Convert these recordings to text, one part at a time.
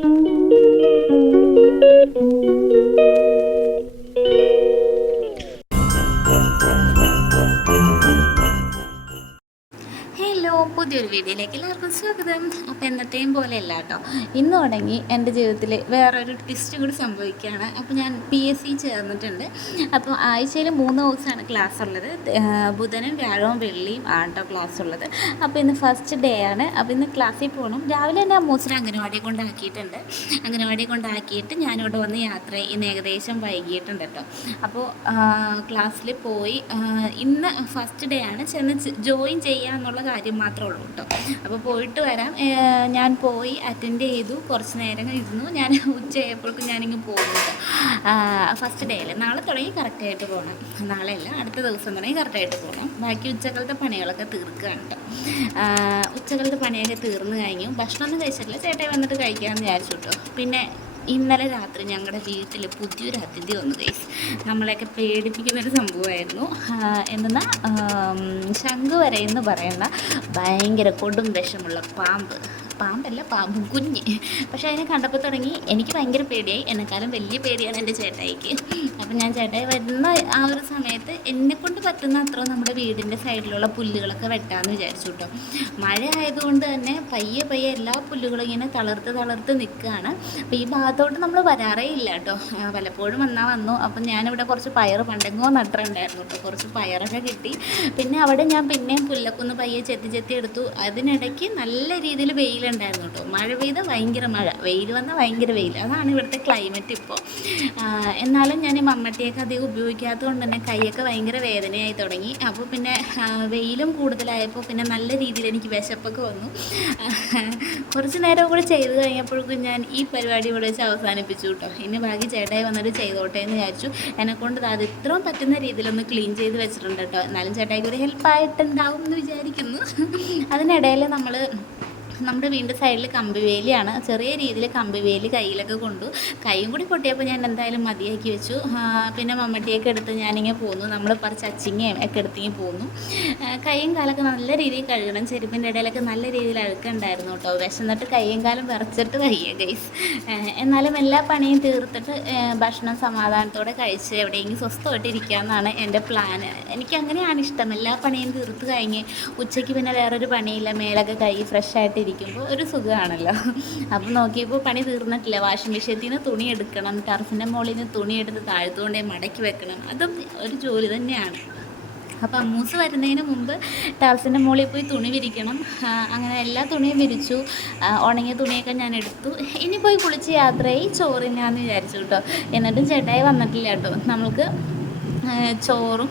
Thank you. വീഡിയോയിലേക്ക് എല്ലാവർക്കും സ്വാഗതം. അപ്പോൾ എന്നത്തെയും പോലെ അല്ല കേട്ടോ. ഇന്ന് തുടങ്ങി എന്റെ ജീവിതത്തിൽ വേറൊരു ട്വിസ്റ്റ് കൂടി സംഭവിക്കുകയാണ്. അപ്പോൾ ഞാൻ പി എസ് സി ചേർന്നിട്ടുണ്ട്. അപ്പോൾ ആഴ്ചയിൽ മൂന്ന് ദിവസമാണ് ക്ലാസ് ഉള്ളത്. ബുധനും വ്യാഴവും വെള്ളിയും ആണ് കേട്ടോ ക്ലാസ് ഉള്ളത്. അപ്പോൾ ഇന്ന് ഫസ്റ്റ് ഡേ ആണ്. അപ്പോൾ ഇന്ന് ക്ലാസ്സിൽ പോകണം രാവിലെ തന്നെ അമ്മൂസിനെ അംഗനവാടി കൊണ്ടാക്കിയിട്ടുണ്ട്. അംഗനവാടി കൊണ്ടാക്കിയിട്ട് ഞാനിവിടെ വന്ന് യാത്ര ഇന്ന് ഏകദേശം വൈകിയിട്ടുണ്ട് കേട്ടോ അപ്പോൾ ക്ലാസ്സിൽ പോയി ഇന്ന് ഫസ്റ്റ് ഡേ ആണ്. ചെന്ന് ജോയിൻ ചെയ്യാന്നുള്ള കാര്യം മാത്രമേ ഉള്ളൂ. കേട്ടോ. അപ്പോൾ പോയിട്ട് വരാം. ഞാൻ പോയി അറ്റൻഡ് ചെയ്തു. കുറച്ച് നേരം ഇരുന്നു. ഞാൻ ഉച്ചയായപ്പോഴേക്കും ഞാനിങ്ങ് പോകുന്നു ഫസ്റ്റ് ഡേ അല്ലേ? നാളെ തുടങ്ങി കറക്റ്റായിട്ട് പോകണം നാളെ അല്ല അടുത്ത ദിവസം തുടങ്ങി കറക്റ്റായിട്ട് പോകണം ബാക്കി ഉച്ചകളുടെ പണികളൊക്കെ തീർക്കുകയാണ് കേട്ടോ. പണിയൊക്കെ തീർന്നു കഴിഞ്ഞു. ഭക്ഷണമൊന്നും കഴിച്ചിട്ടില്ല. ചേട്ടായി വന്നിട്ട് കഴിക്കാമെന്ന് വിചാരിച്ചു കേട്ടോ. പിന്നെ ഇന്നലെ രാത്രി ഞങ്ങളുടെ വീട്ടിൽ പുതിയൊരു അതിഥി വന്നു ഗൈസ് നമ്മളെയൊക്കെ പേടിപ്പിക്കുന്നൊരു സംഭവമായിരുന്നു. എന്തെന്നാ വരെ എന്ന് പറയുന്ന ഭയങ്കര കൊടും വിഷമുള്ള പാമ്പ്. പാമ്പല്ല പാമ്പും കുഞ്ഞ്. പക്ഷേ അതിനെ കണ്ടപ്പോൾ തുടങ്ങി എനിക്ക് ഭയങ്കര പേടിയായി. എന്നെക്കാളും വലിയ പേടിയാണ് എന്റെ ചേട്ടായിക്ക്. അപ്പം ഞാൻ ചേട്ടായി വരുന്ന ആ ഒരു സമയത്ത് എന്നെക്കൊണ്ട് പറ്റുന്ന അത്ര നമ്മുടെ വീടിന്റെ സൈഡിലുള്ള പുല്ലുകളൊക്കെ വെട്ടാമെന്ന് വിചാരിച്ചു കേട്ടോ. മഴ ആയതുകൊണ്ട് തന്നെ പയ്യെ പയ്യെ എല്ലാ പുല്ലുകളും ഇങ്ങനെ തളർത്ത് തളർത്ത് നിൽക്കുകയാണ്. അപ്പോൾ ഈ ഭാഗത്തോട്ട് നമ്മൾ വരാറേ ഇല്ല കേട്ടോ. പലപ്പോഴും വന്നാൽ വന്നു. അപ്പം ഞാനിവിടെ കുറച്ച് പയർ പണ്ടെങ്ങോ നട്ടിട്ടുണ്ടായിരുന്നു കേട്ടോ. കുറച്ച് പയറൊക്കെ കിട്ടി. പിന്നെ അവിടെ ഞാൻ പിന്നെയും പുല്ലൊക്കെ ഒന്ന് പയ്യെ ചെത്തി ചെത്തി എടുത്തു. അതിനിടയ്ക്ക് നല്ല രീതിയിൽ വെയിലുണ്ടായിരുന്നു കേട്ടോ. മഴ പെയ്ത ഭയങ്കര മഴ. വെയിൽ വന്നാൽ ഭയങ്കര വെയിൽ. അതാണ് ഇവിടുത്തെ ക്ലൈമറ്റ് ഇപ്പോൾ എന്നാലും ഞാൻ മമ്മട്ടിയൊക്കെ അധികം ഉപയോഗിക്കാത്തത് കൊണ്ട് തന്നെ കൈയൊക്കെ ഭയങ്കര വേദനയായി തുടങ്ങി. അപ്പോൾ പിന്നെ വെയിലും കൂടുതലായപ്പോൾ പിന്നെ നല്ല രീതിയിൽ എനിക്ക് വിശപ്പൊക്കെ വന്നു. കുറച്ച് നേരം കൂടെ ചെയ്ത് കഴിഞ്ഞപ്പോഴേക്കും ഞാൻ ഈ പരിപാടി ഇവിടെ വെച്ച് അവസാനിപ്പിച്ചു കേട്ടോ. ഇനി ബാക്കി ചേട്ടായി വന്നിട്ട് ചെയ്തോട്ടെ എന്ന് വിചാരിച്ചു. എന്നെക്കൊണ്ട് അത് ഇത്രയും പറ്റുന്ന രീതിയിലൊന്ന് ക്ലീൻ ചെയ്ത് വെച്ചിട്ടുണ്ട് കേട്ടോ. എന്നാലും ചേട്ടായിക്ക് ഒരു ഹെൽപ്പായിട്ടുണ്ടാവും എന്ന് വിചാരിക്കുന്നു. അതിനിടയിൽ നമ്മൾ നമ്മുടെ വീണ്ടും സൈഡിൽ കമ്പിവേലിയാണ്. ചെറിയ രീതിയിൽ കമ്പിവേലി കയ്യിലൊക്കെ കൊണ്ടു. കൈയും കൂടി പൊട്ടിയപ്പോൾ ഞാൻ എന്തായാലും മതിയാക്കി വെച്ചു. പിന്നെ മമ്മട്ടിയൊക്കെ എടുത്ത് ഞാനിങ്ങനെ പോന്നു. നമ്മൾ കുറച്ച് അച്ചിങ്ങയും ഒക്കെ എടുത്തിങ്ങനെ പോന്നു. കൈയും കാലൊക്കെ നല്ല രീതിയിൽ കഴുകണം. ചെരുപ്പിന്റെ ഇടയിലൊക്കെ നല്ല രീതിയിൽ അഴുക്കുണ്ടായിരുന്നു കേട്ടോ. വിശന്നിട്ട് കൈയും കാലം വിറച്ചിട്ട് വയ്യ ഗൈസ് എന്നാലും എല്ലാ പണിയും തീർത്തിട്ട് ഭക്ഷണം സമാധാനത്തോടെ കഴിച്ച് എവിടെയെങ്കിലും സ്വസ്ഥമായിട്ട് ഇരിക്കാമെന്നാണ് എന്റെ പ്ലാൻ എനിക്ക് അങ്ങനെയാണ് ഇഷ്ടം. എല്ലാ പണിയും തീർത്ത് കഴിഞ്ഞ് ഉച്ചയ്ക്ക് പിന്നെ വേറൊരു പണിയില്ല. മേലൊക്കെ കൈ ഫ്രഷ് ആയിട്ട് ഇരിക്കുമ്പോൾ ഒരു സുഖമാണല്ലോ അപ്പം നോക്കിയപ്പോൾ പണി തീർന്നിട്ടില്ല. വാഷിംഗ് മെഷീനിൽ നിന്ന് തുണി എടുക്കണം ടർഫിന്റെ മുകളിൽ നിന്ന് തുണി എടുത്ത് താഴ്ത്തുകൊണ്ടേ മടക്കി വെക്കണം. അതും ഒരു ജോലി തന്നെയാണ്. അപ്പോൾ അമ്മൂസ് വരുന്നതിന് മുമ്പ് ടർഫിന്റെ മുകളിൽ പോയി തുണി വിരിക്കണം. അങ്ങനെ എല്ലാ തുണിയും വിരിച്ചു. ഉണങ്ങിയ തുണിയൊക്കെ ഞാൻ എടുത്തു. ഇനി പോയി കുളിച്ച് യാത്രയായി ചോറിനാന്ന് വിചാരിച്ചു കേട്ടോ. എന്നിട്ടും ചേട്ടായി വന്നിട്ടില്ല കേട്ടോ. നമ്മൾക്ക് ചോറും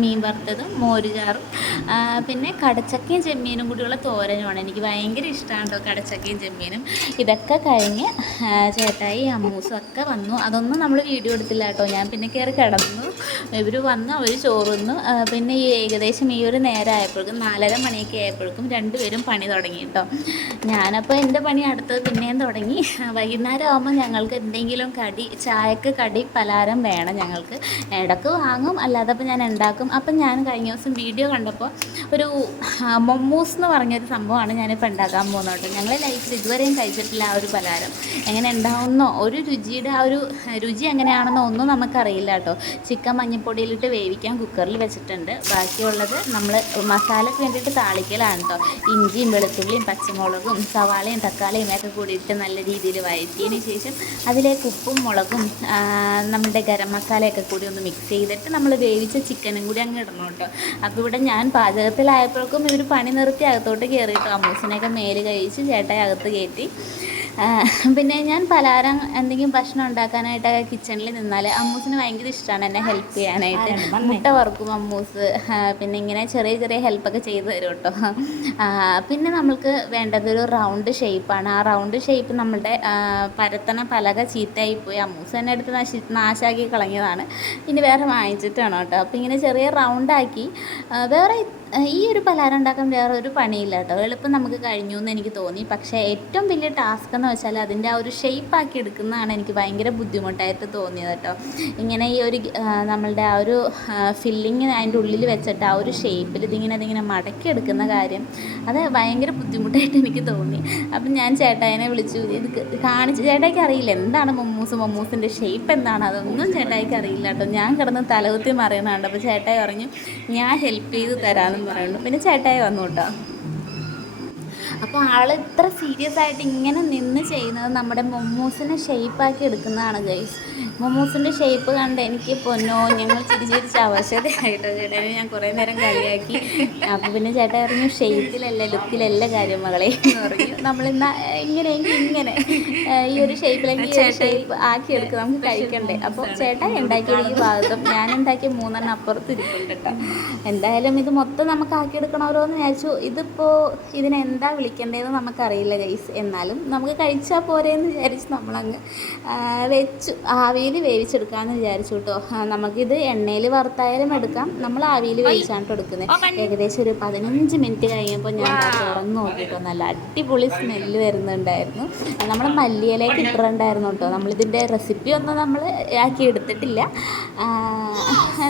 മീൻ വറുത്തതും മോരുചാറും പിന്നെ കടച്ചക്കയും ചെമ്മീനും കൂടിയുള്ള തോരനുമാണ്. എനിക്ക് ഭയങ്കര ഇഷ്ടമാണ് കടച്ചക്കയും ചെമ്മീനും. ഇതൊക്കെ കഴിഞ്ഞ് ചേട്ടായി അമ്മൂസും ഒക്കെ വന്നു. അതൊന്നും നമ്മൾ വീഡിയോ എടുത്തില്ല കേട്ടോ ഞാൻ പിന്നെ കയറി കിടന്നു. ഇവർ വന്ന് അവർ ചോറുന്നു പിന്നെ ഈ ഏകദേശം ഈ ഒരു നേരം ആയപ്പോഴേക്കും നാലര മണിയൊക്കെ ആയപ്പോഴേക്കും രണ്ടുപേരും പണി തുടങ്ങി കേട്ടോ ഞാനപ്പോൾ എന്റെ പണി അടുത്തത് പിന്നെയും തുടങ്ങി. വൈകുന്നേരം ആകുമ്പോൾ ഞങ്ങൾക്ക് എന്തെങ്കിലും കടി ചായക്ക് കടി പലഹാരം വേണം ഞങ്ങൾക്ക്. ഇടയ്ക്ക് വാങ്ങും. അല്ലാതെ അപ്പോൾ ഞാൻ ഉണ്ടാക്കും. അപ്പം ഞാൻ കഴിഞ്ഞ ദിവസം വീഡിയോ കണ്ടപ്പോൾ ഒരു മൊമ്മൂസ് എന്ന് പറഞ്ഞൊരു സംഭവമാണ് ഞാനിപ്പോൾ ഉണ്ടാക്കാൻ പോകുന്നത് ഞങ്ങൾ ലൈഫിൽ ഇതുവരെയും കഴിച്ചിട്ടില്ല ആ ഒരു പലഹാരം. എങ്ങനെ ഉണ്ടാവുന്നോ ഒരു രുചിയുടെ ആ ഒരു രുചി എങ്ങനെയാണെന്നോ ഒന്നും നമുക്കറിയില്ല കേട്ടോ. ചിക്കൻ മഞ്ഞപ്പൊടിയിലിട്ട് വേവിക്കാൻ കുക്കറിൽ വെച്ചിട്ടുണ്ട്. ബാക്കിയുള്ളത് നമ്മൾ മസാലയ്ക്ക് വേണ്ടിയിട്ട് താളിക്കലാണ് കേട്ടോ. ഇഞ്ചിയും വെളുത്തുള്ളിയും പച്ചമുളകും സവാളയും തക്കാളിയും ഒക്കെ കൂടിയിട്ട് നല്ല രീതിയിൽ വഴറ്റിയതിന് ശേഷം അതിലേക്ക് ഉപ്പും മുളകും നമ്മുടെ ഗരം മസാലയൊക്കെ കൂടി ഒന്ന് മിക്സ് ചെയ്തിട്ട് നമ്മൾ വേവിച്ച ചിക്കനും കൂടി അങ്ങ് ഇടണം കേട്ടോ. അപ്പോൾ ഇവിടെ ഞാൻ പാചകത്തിലായപ്പോഴേക്കും ഇവർ പണി നിർത്തി അകത്തോട്ട് കയറിയിട്ടു അമ്മൂസിനെയൊക്കെ മേൽ കഴിച്ച് ചേട്ടായി അകത്ത് കയറ്റി പിന്നെ ഞാൻ പലഹാരം എന്തെങ്കിലും ഭക്ഷണം ഉണ്ടാക്കാനായിട്ടൊക്കെ കിച്ചണിൽ നിന്നാൽ അമ്മൂസിന് ഭയങ്കര ഇഷ്ടമാണ് എന്നെ ഹെൽപ്പ് ചെയ്യാനായിട്ട്. മുട്ട വറുക്കും അമ്മൂസ്. പിന്നെ ഇങ്ങനെ ചെറിയ ചെറിയ ഹെൽപ്പൊക്കെ ചെയ്തു തരും കേട്ടോ പിന്നെ നമ്മൾക്ക് വേണ്ടത് ഒരു റൗണ്ട് ഷേപ്പാണ് ആ റൗണ്ട് ഷേപ്പ് നമ്മളുടെ പരത്തണ പലക ചീത്തയായി പോയി. അമ്മൂസ് തന്നെ എടുത്ത് നശി നാശാക്കി കളഞ്ഞതാണ്. ഇനി വേറെ വാങ്ങിച്ചിട്ടാണ് കേട്ടോ. അപ്പോൾ ഇങ്ങനെ ചെറിയ റൗണ്ടാക്കി വേറെ ഈ ഒരു പലഹാരം ഉണ്ടാക്കാൻ വേറെ ഒരു പണിയില്ല കേട്ടോ. എളുപ്പം നമുക്ക് കഴിഞ്ഞു എന്ന് എനിക്ക് തോന്നി. പക്ഷേ ഏറ്റവും വലിയ ടാസ്ക് എന്ന് വെച്ചാൽ അതിന്റെ ആ ഒരു ഷേപ്പ് ആക്കി എടുക്കുന്നതാണ് എനിക്ക് ഭയങ്കര ബുദ്ധിമുട്ടായിട്ട് തോന്നിയത് കേട്ടോ. ഇങ്ങനെ ഈ ഒരു നമ്മളുടെ ആ ഒരു ഫില്ലിങ് അതിന്റെ ഉള്ളിൽ വെച്ചിട്ട് ആ ഒരു ഷേപ്പിൽ ഇതിങ്ങനെ അതിങ്ങനെ മടക്കി എടുക്കുന്ന കാര്യം അത് ഭയങ്കര ബുദ്ധിമുട്ടായിട്ട് എനിക്ക് തോന്നി. അപ്പം ഞാൻ ചേട്ടായിനെ വിളിച്ചു. ഇത് കാണിച്ച് ചേട്ടായിക്ക് അറിയില്ല. എന്താണ് മമ്മൂസ്? മമ്മൂസിന്റെ ഷേപ്പ് എന്താണ്? അതൊന്നും ചേട്ടായിക്ക് അറിയില്ല കേട്ടോ. ഞാൻ കിടന്ന് തലകുത്തി മറിയുന്നുണ്ട് അപ്പോൾ ചേട്ടായി പറഞ്ഞു ഞാൻ ഹെൽപ്പ് ചെയ്ത് തരാമെന്ന് പറയുന്നു പിന്നെ ചേട്ടായി വന്നു കേട്ടോ. അപ്പോൾ ആൾ ഇത്ര സീരിയസ് ആയിട്ട് ഇങ്ങനെ നിന്ന് ചെയ്യുന്നത് നമ്മുടെ മൊമ്മൂസിനെ ഷേപ്പാക്കി എടുക്കുന്നതാണ് ഗൈസ് മൊമ്മൂസിന്റെ ഷേപ്പ് കണ്ട് എനിക്ക് പൊന്നോ ഞങ്ങൾ ചിരി ചിരിച്ച് അവശതയായിട്ടോ ചേട്ടനെ ഞാൻ കുറേ നേരം കളിയാക്കി. അപ്പോൾ പിന്നെ ചേട്ടൻ പറഞ്ഞു ഷേപ്പിലല്ല ലുക്കിലല്ല കാര്യം മകളെ. എന്ന് പറഞ്ഞു. നമ്മളിന്ന് ഇങ്ങനെയെങ്കിൽ ഇങ്ങനെ ഈ ഒരു ഷേപ്പിലെങ്കിൽ ഷെയ്പ്പ് ഷേപ്പ് ആക്കി എടുക്കുക നമുക്ക് കഴിക്കണ്ടേ? അപ്പോൾ ചേട്ടൻ ഉണ്ടാക്കിയ ഈ ഭാഗത്തും ഞാൻ ഉണ്ടാക്കിയ മൂന്നെണ്ണം അപ്പുറത്ത് ഇരിപ്പുണ്ട് കേട്ടോ എന്തായാലും ഇത് മൊത്തം നമുക്ക് ആക്കിയെടുക്കണമല്ലോ എന്ന് വിചാരിച്ചു ഇതിപ്പോൾ ഇതിനെന്താ വിളിക്കേണ്ടതെന്ന് നമുക്കറിയില്ല ഗൈസ് എന്നാലും നമുക്ക് കഴിച്ചാൽ പോരെയെന്ന് വിചാരിച്ച് നമ്മളങ്ങ് വെച്ചു. ആവിയിൽ വേവിച്ചെടുക്കാമെന്ന് വിചാരിച്ചു കേട്ടോ നമുക്കിത് എണ്ണയിൽ വറുത്തായാലും എടുക്കാം. നമ്മൾ ആവിയിൽ വേവിച്ചാണ് എടുക്കുന്നത്. ഏകദേശം ഒരു പതിനഞ്ച് മിനിറ്റ് കഴിഞ്ഞപ്പോൾ ഞാൻ തുറന്നു നോക്കിട്ടോ. നല്ല അടിപൊളി സ്മെല്ല് വരുന്നുണ്ടായിരുന്നു. നമ്മൾ മല്ലിയിലേക്ക് ഇട്ടിട്ടുണ്ടായിരുന്നു കേട്ടോ നമ്മളിതിന്റെ റെസിപ്പി ഒന്നും നമ്മൾ ആക്കി എടുത്തിട്ടില്ല.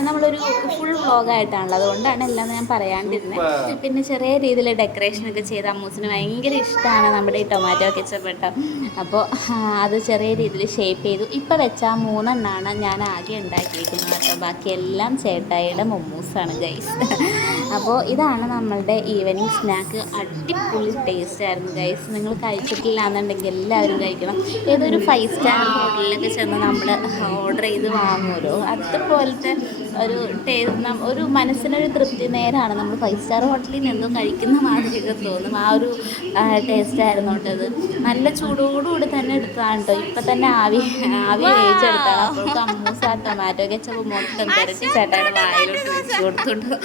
നമ്മളൊരു ഫുൾ വ്ളോഗായിട്ടാണല്ലോ അതുകൊണ്ടാണ് എല്ലാം ഞാൻ പറയാണ്ടിരുന്നത് പിന്നെ ചെറിയ രീതിയിൽ ഡെക്കറേഷനൊക്കെ ചെയ്ത് അമ്മൂസിന് ഭയങ്കര ഇഷ്ടമാണ് നമ്മുടെ ഈ ടൊമാറ്റോ കെച്ചപ്പ് കേട്ടോ അപ്പോൾ അത് ചെറിയ രീതിയിൽ ഷേപ്പ് ചെയ്തു. ഇപ്പോൾ വെച്ച ആ മൂന്നെണ്ണമാണ് ഞാൻ ആകെ ഉണ്ടാക്കിയിരിക്കുന്നത് കേട്ടോ. ബാക്കിയെല്ലാം ചേട്ടായിയുടെ മൊമ്മൂസാണ് ഗൈസ് അപ്പോൾ ഇതാണ് നമ്മളുടെ ഈവനിങ് സ്നാക്ക് അടിപൊളി ടേസ്റ്റ് ആയിരുന്നു ഗൈസ് നിങ്ങൾ കഴിച്ചിട്ടില്ല എന്നുണ്ടെങ്കിൽ എല്ലാവരും കഴിക്കണം. ഏതൊരു ഫൈവ് സ്റ്റാർ ഹോട്ടലിലൊക്കെ ചെന്ന് നമ്മൾ ഓർഡർ ചെയ്ത് വാങ്ങുമല്ലോ. fuerte. ഒരു ടേ ഒരു മനസ്സിനൊരു തൃപ്തി നേരാണ് നമ്മൾ ഫൈവ് സ്റ്റാർ ഹോട്ടലിൽ നിന്നും കഴിക്കുന്ന മാതിരിയൊക്കെ തോന്നും. ആ ഒരു ടേസ്റ്റ് ആയിരുന്നു കേട്ടത് നല്ല ചൂടോടുകൂടി തന്നെ എടുത്തതാണ് കേട്ടോ. ഇപ്പം തന്നെ ആവി ആവി വേവിച്ചെടുത്താണ് അപ്പോൾ അമ്മൂസ ടൊമാറ്റോ കെച്ചപ്പ് മൊത്തം തിരട്ടി ചേട്ടായുടെ വായിലോട്ട് വെച്ച് കൊടുത്തുണ്ട്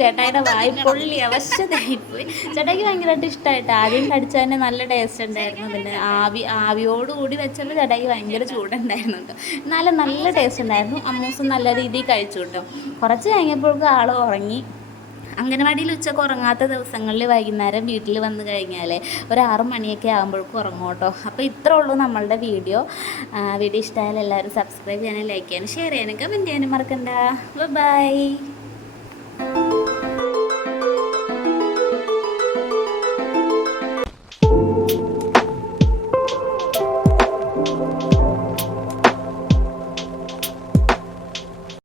ചേട്ടായുടെ വായി പൊള്ളി അവശ്യതായിപ്പോയി ചേട്ടായിക്ക് ഭയങ്കരമായിട്ട് ഇഷ്ടമായിട്ട് ആദ്യം കടിച്ചാൽ തന്നെ നല്ല ടേസ്റ്റ് ഉണ്ടായിരുന്നു. പിന്നെ ആവി ആവിയോടുകൂടി വെച്ചപ്പോൾ ചേട്ടായിക്ക് ഭയങ്കര ചൂടുണ്ടായിരുന്നു കേട്ടോ. എന്നാലും നല്ല ടേസ്റ്റ് ഉണ്ടായിരുന്നു. അമ്മൂസും നല്ല രീതിയിൽ കഴിച്ചു കേട്ടോ കുറച്ച് കഴിഞ്ഞപ്പോഴേക്കും ആൾ ഉറങ്ങി. അംഗനവാടിയിൽ ഉച്ചയ്ക്ക് ഉറങ്ങാത്ത ദിവസങ്ങളിൽ വൈകുന്നേരം വീട്ടിൽ വന്നു കഴിഞ്ഞാൽ ഒരു ആറ് മണിയൊക്കെ ആകുമ്പോഴേക്കും ഉറങ്ങും കേട്ടോ. അപ്പോൾ ഇത്ര ഉള്ളൂ നമ്മളുടെ വീഡിയോ. വീഡിയോ ഇഷ്ടമായാലും എല്ലാവരും സബ്സ്ക്രൈബ് ചെയ്യാനും ലൈക്ക് ചെയ്യാനും ഷെയർ ചെയ്യാനും കമന്റ് ചെയ്യാനും മറക്കണ്ട. ബൈ